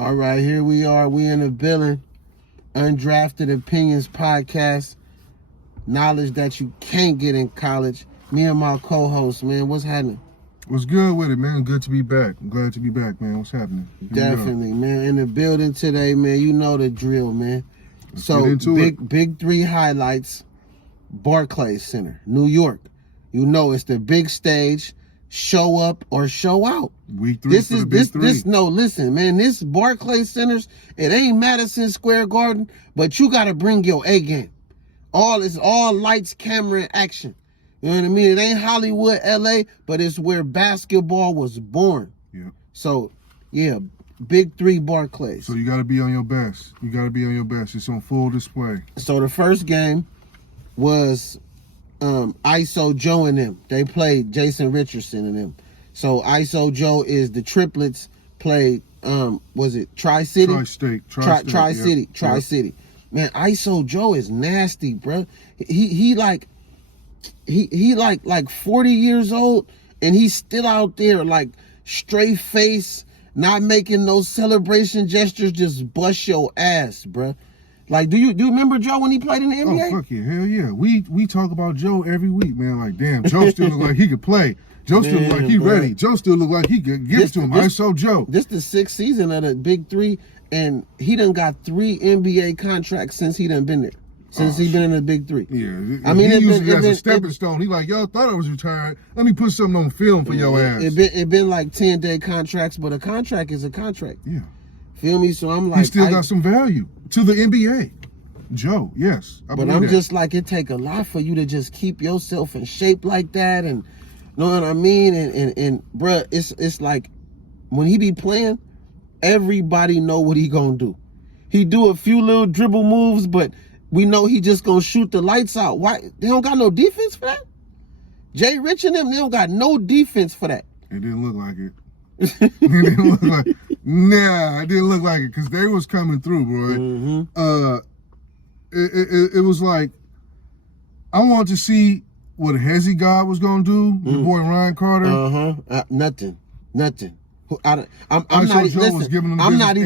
All right, here we are. We in the building. Undrafted Opinions podcast. Knowledge that you can't get in college. Me and my co-host, man. What's happening? What's good with it, man? Good to be back. I'm glad to be back, man. What's happening? Definitely, man. In the building today, man. You know the drill, man. Let's so get into it. Big three highlights. Barclays Center, New York. You know it's the big stage. Show up or show out. Week 3 for the big three. No, listen, man. This Barclays Centers, it ain't Madison Square Garden, but you got to bring your A game. It's all lights, camera, and action. You know what I mean? It ain't Hollywood, LA, but it's where basketball was born. Yeah. So, yeah, big three Barclays. So you got to be on your best. You got to be on your best. It's on full display. So the first game was ISO Joe and them. They played Jason Richardson and them. So ISO Joe is the triplets played, was it Tri-City? Tri-State. Tri-City. Yep. Tri-City. Man, ISO Joe is nasty, bro. He like 40 years old and he's still out there like straight face, not making no celebration gestures, just bust your ass, bro. Like, do you remember Joe when he played in the NBA? Oh, fuck yeah. Hell yeah. We talk about Joe every week, man. Like, damn, Joe still look like he could play. Joe still look like he ready. Joe still look like he could give it to him. ISO Joe. This the 6th season of the Big Three, and he done got 3 NBA contracts since he done been there. Since he been in the Big Three. Yeah. I mean, he used it as a stepping stone. He like, y'all thought I was retired. Let me put something on film for your ass. It been like 10-day contracts, but a contract is a contract. Yeah. Feel me? So I'm like, he still got some value to the NBA. Joe, yes. But I'm just like, it take a lot for you to just keep yourself in shape like that, and you know what I mean? And bruh, it's like when he be playing, everybody know what he gonna do. He do a few little dribble moves, but we know he just gonna shoot the lights out. Why? They don't got no defense for that? Jay Rich and them, they don't got no defense for that. It didn't look like it. It didn't look like Nah, it didn't look like it because they was coming through, bro. Mm-hmm. It was like I wanted to see what Hezzy God was gonna do. The boy Ryan Carter. Nothing. I'm not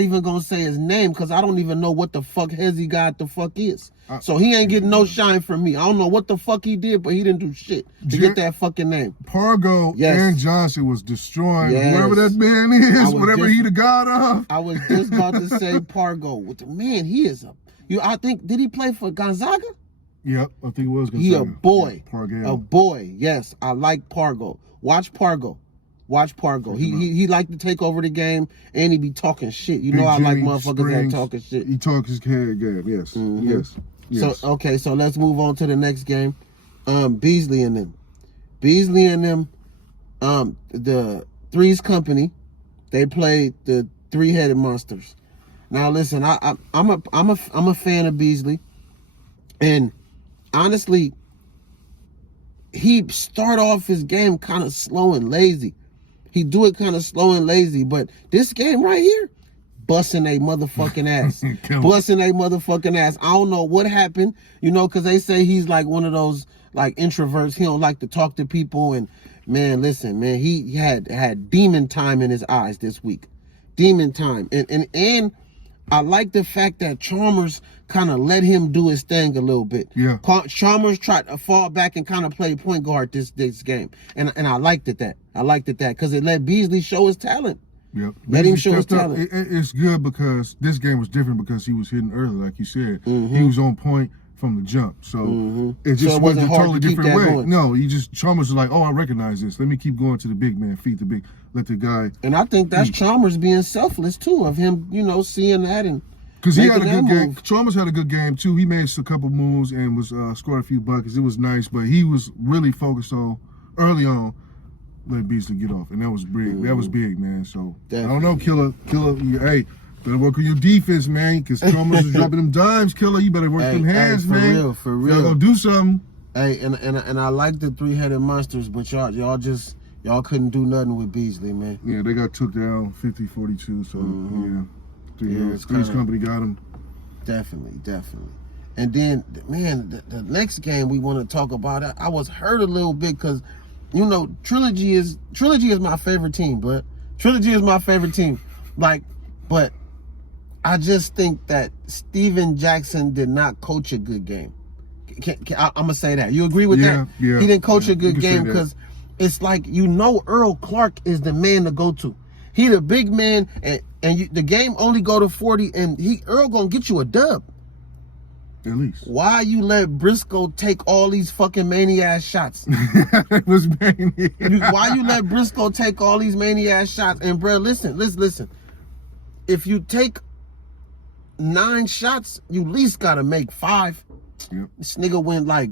even gonna say his name because I don't even know what the fuck Hezzy God is. So he ain't getting no shine from me. I don't know what the fuck he did, but he didn't do shit to get that fucking name. Pargo and Johnson was destroying whoever that man is, whatever he the god of. I was just about to say Pargo. Man, he is I think, did he play for Gonzaga? Yep, I think it was Gonzaga. He a boy. Yeah, a boy, yes. I like Pargo. Watch Pargo. He like to take over the game and he be talking shit. You know I like motherfuckers that talking shit. He talks his head game, yes. Mm-hmm. Yes. So let's move on to the next game. Beasley and them, the Threes Company, they played the Three-Headed Monsters. Now listen, I'm a fan of Beasley, and honestly, he start off his game kind of slow and lazy. He do it kind of slow and lazy, but this game right here, busting a motherfucking ass. Busting a motherfucking ass. I don't know what happened, because they say he's like one of those like introverts. He don't like to talk to people, and man, listen, man, he had demon time in his eyes this week. Demon time. And I like the fact that Chalmers kind of let him do his thing a little bit. Yeah. Chalmers tried to fall back and kind of play point guard this game. And I liked that. Because it let Beasley show his talent. Yep. Let him show his talent. It's good because this game was different because he was hitting early, like you said. Mm-hmm. He was on point from the jump. So it just went a totally different way. Going. No, Chalmers was like, oh, I recognize this. Let me keep going to the big man, feed the big, let the guy. And I think that's Chalmers being selfless too, of him, seeing that and because he had a good game. Chalmers had a good game too. He made a couple moves and was scored a few buckets. It was nice, but he was really focused on early on let Beasley get off, and that was big. Mm-hmm. That was big, man. So definitely. I don't know, Killer. Hey, better work on your defense, man. Because Chalmers was dropping them dimes, Killer. You better work them hands, man. For real. Y'all gonna do something. Hey, and I like the Three-Headed Monsters, but y'all couldn't do nothing with Beasley, man. Yeah, they got took down 50-42. So Threes Company got him. Definitely. And then, man, the next game we want to talk about, I was hurt a little bit because, Trilogy is my favorite team, but Trilogy is my favorite team. Like, but I just think that Steven Jackson did not coach a good game. I'm gonna say that. You agree with that? Yeah. He didn't coach a good game that. because it's like, Earl Clark is the man to go to. He the big man, and the game only go to 40, and Earl gonna get you a dub. At least. Why you let Briscoe take all these fucking maniac shots? It was maniac. Why you let Briscoe take all these maniac shots? And bro, listen. If you take 9 shots, you at least gotta make 5. Yep. This nigga went like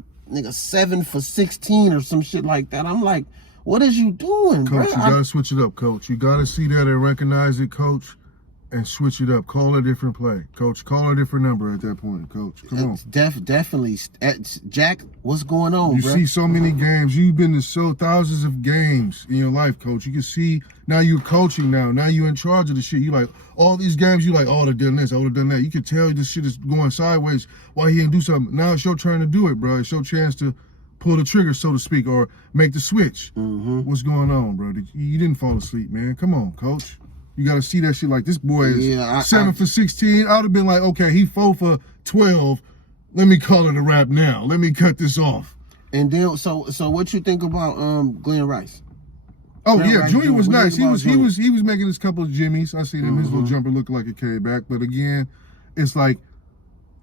7 for 16 or some shit like that. I'm like, what is you doing, Coach? bro? You gotta switch it up, Coach. You gotta see that and recognize it, Coach, and switch it up. Call a different play, Coach. Call a different number at that point, Coach. Come on. Definitely, Jack. What's going on, You bro? see so many games. You've been to thousands of games in your life, Coach. You can see now you're coaching now. Now you're in charge of the shit. You like all these games. You like, oh, they've done this. I would have done that. You can tell this shit is going sideways. Why he didn't do something? Now it's your turn to do it, bro. It's your chance to pull the trigger, so to speak, or make the switch. Mm-hmm. What's going on, bro? You didn't fall asleep, man. Come on, Coach. You got to see that shit like this boy is 7 for 16. I would have been like, okay, he 4 for 12. Let me call it a wrap now. Let me cut this off. And then, so what you think about Glenn Rice? Oh Glenn yeah, Rice, Junior was nice. He was Junior? making his couple of jimmies. I seen him. His little jumper looked like it came back. But again, it's like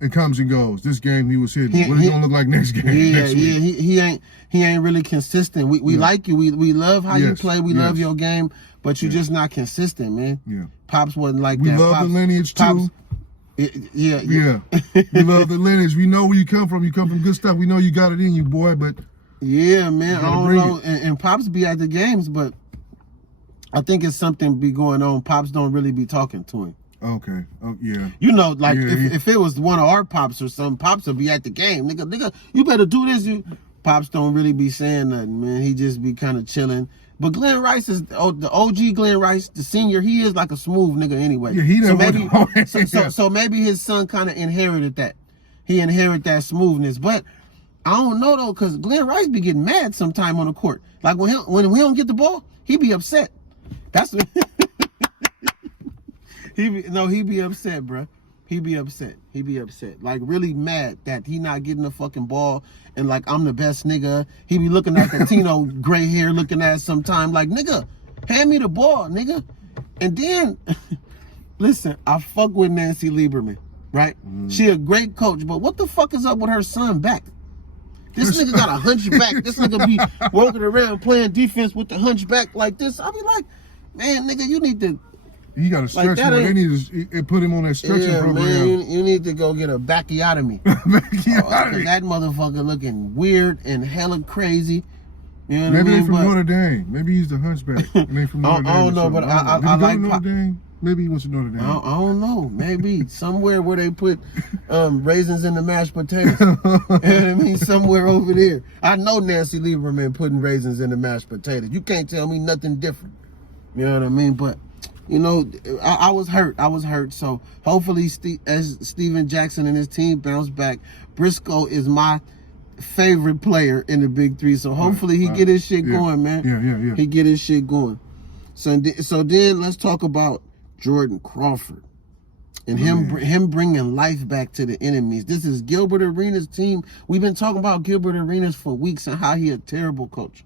it comes and goes. This game he was hitting. What is he gonna look like next game? Next week? He ain't really consistent. We like you. We love how you play. We love your game, but you're just not consistent, man. Yeah. Pops wasn't like we that. We love Pops, the lineage Pops, too. Yeah. We love the lineage. We know where you come from. You come from good stuff. We know you got it in you, boy. But yeah, man. I don't know. And Pops be at the games, but I think it's something be going on. Pops don't really be talking to him. Okay. Oh yeah. You know, like if it was one of our Pops or something, Pops would be at the game. Nigga, you better do this. Pops don't really be saying nothing, man. He just be kind of chilling. But Glenn Rice is the OG Glenn Rice, the senior. He is like a smooth nigga anyway. Yeah, he so maybe his son kind of inherited that. He inherited that smoothness. But I don't know though, cause Glenn Rice be getting mad sometime on the court. Like when we don't get the ball, he be upset. That's what he be upset, bro. He be upset. Like really mad that he not getting the fucking ball, and like I'm the best nigga. He be looking at the Tino gray hair, looking at sometime like, nigga, hand me the ball, nigga. And then listen, I fuck with Nancy Lieberman, right? She a great coach, but what the fuck is up with her son back? This nigga got a hunchback. This nigga be walking around playing defense with the hunchback like this. I be like, man, nigga, you need to. He got a stretch more. They need to put him on that stretching program. Man, you need to go get a backiotomy. That motherfucker looking weird and hella crazy. You know what I mean? Maybe they from Notre Dame. Maybe he's the hunchback. And they from Notre Dame. I don't know, but I like Notre Dame. Maybe he went to Notre Dame. I don't know. Maybe somewhere where they put raisins in the mashed potatoes. You know what I mean? Somewhere over there. I know Nancy Lieberman putting raisins in the mashed potatoes. You can't tell me nothing different. You know what I mean? But you know, I was hurt. So hopefully, as Steven Jackson and his team bounce back, Briscoe is my favorite player in the Big Three. So hopefully he get his shit going, man. Yeah. He get his shit going. So then let's talk about Jordan Crawford and him bringing life back to the enemies. This is Gilbert Arenas' team. We've been talking about Gilbert Arenas for weeks and how he a terrible coach,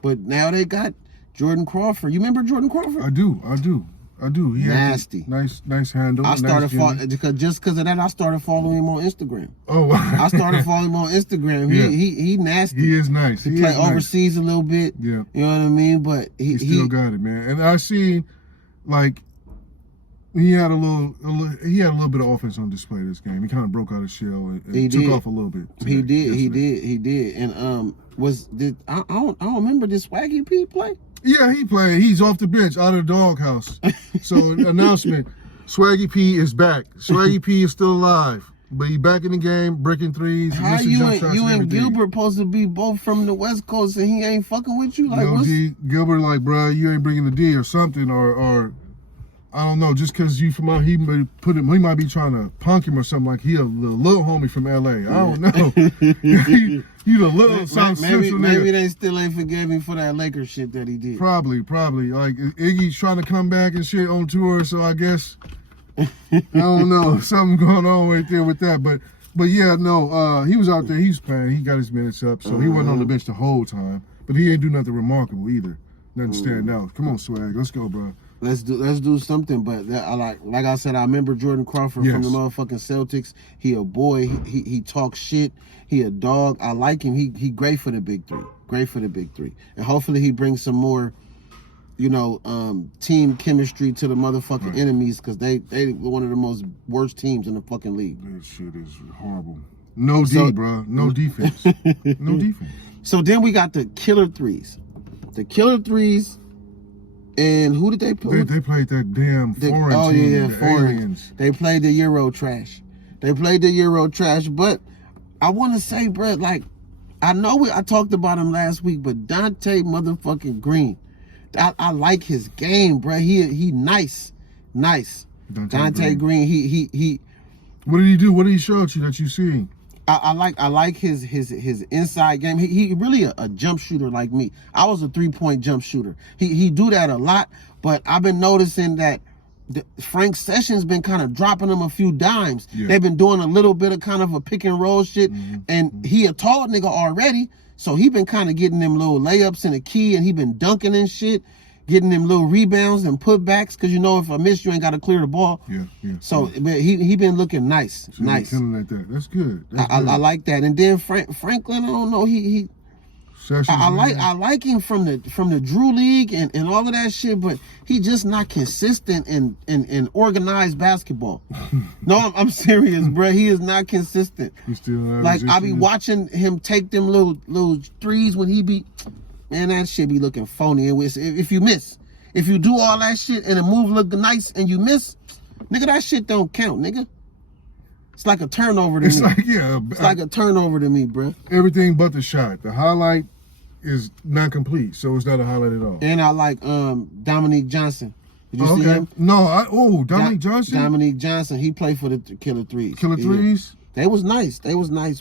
but now they got Jordan Crawford. You remember Jordan Crawford? I do. He nasty. Nice handle. I started just because of that. I started following him on Instagram. Oh, wow. I started following him on Instagram. He nasty. He is nice. He play overseas a little bit. Yeah. You know what I mean? But he still got it, man. And I seen like he had a little bit of offense on display this game. He kind of broke out of shell and took off a little bit. He did. And I don't remember, did Swaggy P play? Yeah, he played. He's off the bench, out of the doghouse. So announcement: Swaggy P is back. Swaggy P is still alive, but he back in the game, breaking threes. How you and Gilbert supposed to be both from the West Coast and he ain't fucking with you? Like, Gilbert, like, bro, you ain't bringing the D or something, or I don't know, just because you from out, he might be trying to punk him or something, like he a little homie from LA. I don't know. You the little South Central maybe they still ain't forgive me for that Lakers shit that he did. Probably. Like Iggy's trying to come back and shit on tour, so I guess I don't know, something going on right there with that. But yeah, no, he was out there, he was playing, he got his minutes up, so he wasn't on the bench the whole time. But he ain't do nothing remarkable either. Nothing stand out. Come on, Swag, let's go, bro. Let's do something. But I like I said, I remember Jordan Crawford from the motherfucking Celtics. He a boy. He talks shit. He a dog. I like him. He great for the big three. Great for the big three. And hopefully he brings some more, team chemistry to the motherfucking enemies, because they one of the most worst teams in the fucking league. That shit is horrible. No D, bro. No defense. No defense. So then we got the killer threes. The killer threes. And who did they play? They played that damn foreign team, the aliens. They played the Euro trash. But I want to say, Brett, like, I know I talked about him last week, but Dante motherfucking Green, I like his game, Brett. He nice. Dante Green. He. What did he do? What did he show you that you seen? I like his inside game. He really a jump shooter like me. I was a 3-point jump shooter. He do that a lot, but I've been noticing that Frank Sessions been kind of dropping him a few dimes. Yeah. They've been doing a little bit of kind of a pick and roll shit, and he a tall nigga already, so he been kind of getting them little layups in the key, and he been dunking and shit, getting them little rebounds and putbacks, because if I miss, you ain't got to clear the ball. Yeah. So but he been looking nice. So nice. Like that. That's good. I like that. And then Franklin, I don't know, he I like him from the Drew League and all of that shit, but he just not consistent in organized basketball. No, I'm serious, bro. He is not consistent. He still like I be watching him take them little threes when he be. Man, that shit be looking phony. If you miss, if you do all that shit and the move look nice and you miss, nigga, that shit don't count, nigga. It's like a turnover to me. It's like a turnover to me, bro. Everything but the shot. The highlight is not complete, so it's not a highlight at all. And I like Dominique Johnson. Did you see him? No, Dominique Johnson? Dominique Johnson. He played for the Killer Threes. Killer Threes? They was nice,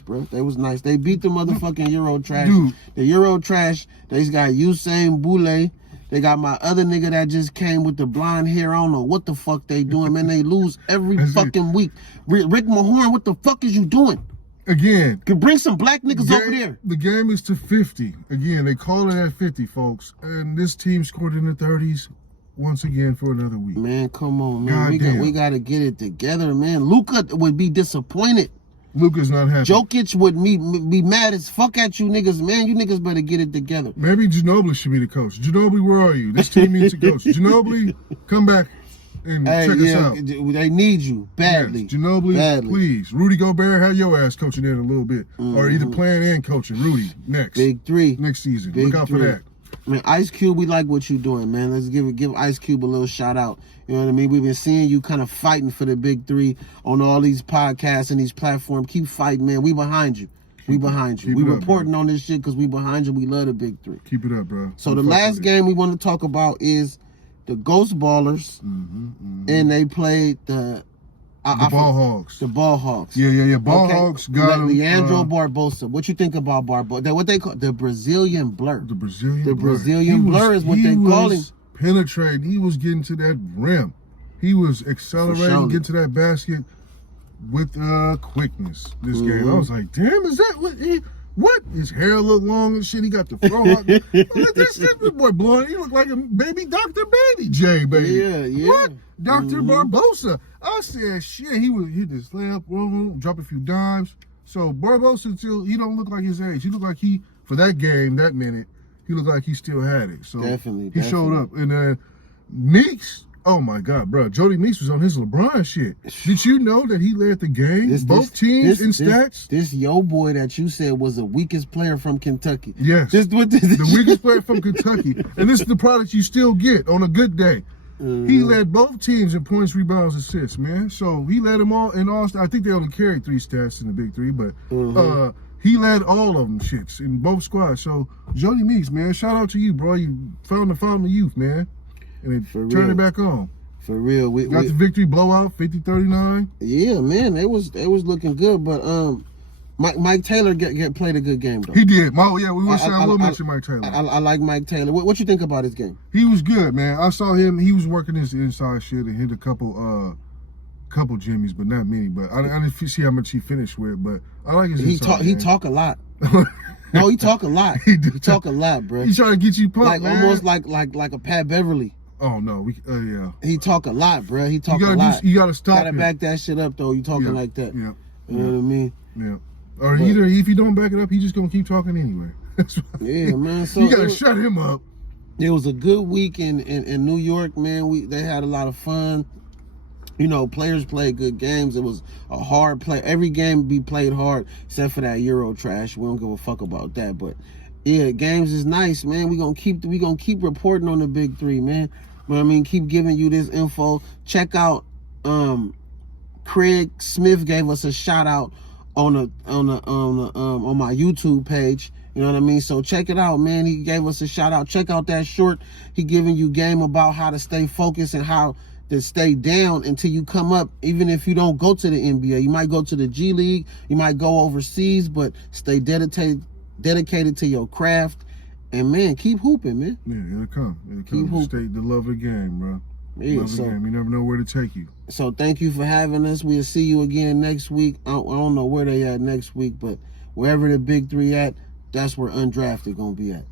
bro. They was nice. They beat the motherfucking Euro trash. Dude. The Euro trash, they got Usain Boulay. They got my other nigga that just came with the blonde hair. I don't know what the fuck they doing, man. They lose every fucking week. Rick Mahorn, what the fuck is you doing? Again. Could bring some black niggas over there. The game is to 50. Again, they call it at 50, folks. And this team scored in the 30s once again for another week. Man, come on, man. We got to get it together, man. Luka would be disappointed. Luka's not happy. Jokic would be mad as fuck at you niggas, man. You niggas better get it together. Maybe Ginobili should be the coach. Ginobili, where are you? This team needs a coach. Ginobili, come back and check us out. They need you badly. Yes, Ginobili, please. Rudy Gobert, have your ass coaching in a little bit. Or either playing and coaching. Rudy, next. Big three. Next season. Look out for that. Man, Ice Cube, we like what you're doing, man. Let's give Ice Cube a little shout out. You know what I mean? We've been seeing you kind of fighting for the big three on all these podcasts and these platforms. Keep fighting, man. We behind you. We reporting on this shit because we behind you. We love the big three. Keep it up, bro. So the last game we want to talk about is the Ghost Ballers, and they played the Ball Hogs. The Ball Hogs. Yeah. Ball Hogs got him. Leandro Barbosa. What you think about Barbosa? What they call the Brazilian Blur. The Brazilian Blur is what they call him. Penetrating. He was getting to that rim. He was accelerating, getting to that basket with quickness. This game, I was like, damn, is that what? His hair look long and shit. He got the fro. This boy blowing. He look like a baby Dr. Baby J, baby. Yeah. What? Dr. Barbosa. I said, shit. He would hit this layup, drop a few dimes. So Barbosa, he don't look like his age. He looked like for that game, that minute, he looked like he still had it. So definitely. Showed up. And Meeks, oh my God, bro. Jody Meeks was on his LeBron shit. Did you know that he led the game? Both teams in stats? This yo boy that you said was the weakest player from Kentucky. Yes. The weakest player from Kentucky. And this is the product you still get on a good day. He led both teams in points, rebounds, assists, man. So he led them all in all. I think they only carried 3 stats in the big three, but he led all of them shits in both squads. So Jody Meeks, man, shout out to you, bro. You found the fountain of youth, man, and turned it back on. For real. Got the victory blowout, 50-39. Yeah, man, they was looking good, but Mike Taylor played a good game though. He did. Oh yeah, we will mention Mike Taylor. I like Mike Taylor. What you think about his game? He was good, man. I saw him. He was working his inside shit and hit a couple jimmies, but not many. But I didn't see how much he finished with. But I like his inside game. He talk a lot. No, he talk a lot. He talk a lot, bro. He's trying to get you pumped, like man. almost like a Pat Beverly. Oh no, yeah. He talk a lot, bro. He talk a lot. You gotta stop. Gotta back that shit up though. You talking like that. Yeah. You know what I mean? Yeah. Or either if you don't back it up, he's just gonna keep talking anyway. Yeah, man. So you gotta shut him up. It was a good week in New York, man. They had a lot of fun. You know, players played good games. It was a hard play. Every game be played hard, except for that Euro trash. We don't give a fuck about that. But yeah, games is nice, man. We gonna keep reporting on the big three, man. But I mean, keep giving you this info. Check out Craig Smith gave us a shout out on my YouTube page. You know what I mean? So check it out, man. He gave us a shout out. Check out that short. He giving you game about how to stay focused and how to stay down until you come up. Even if you don't go to the NBA, you might go to the G League, you might go overseas, but stay dedicated to your craft. And man, keep hooping, man. Yeah, it'll come. Keep hooping. Stay the love of the game, bro. Yeah, love the game. You never know where to take you. So thank you for having us. We'll see you again next week. I don't know where they at next week, but wherever the big three at, that's where Undrafted gonna be at.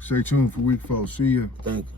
Stay tuned for week 4. See ya. Thank you.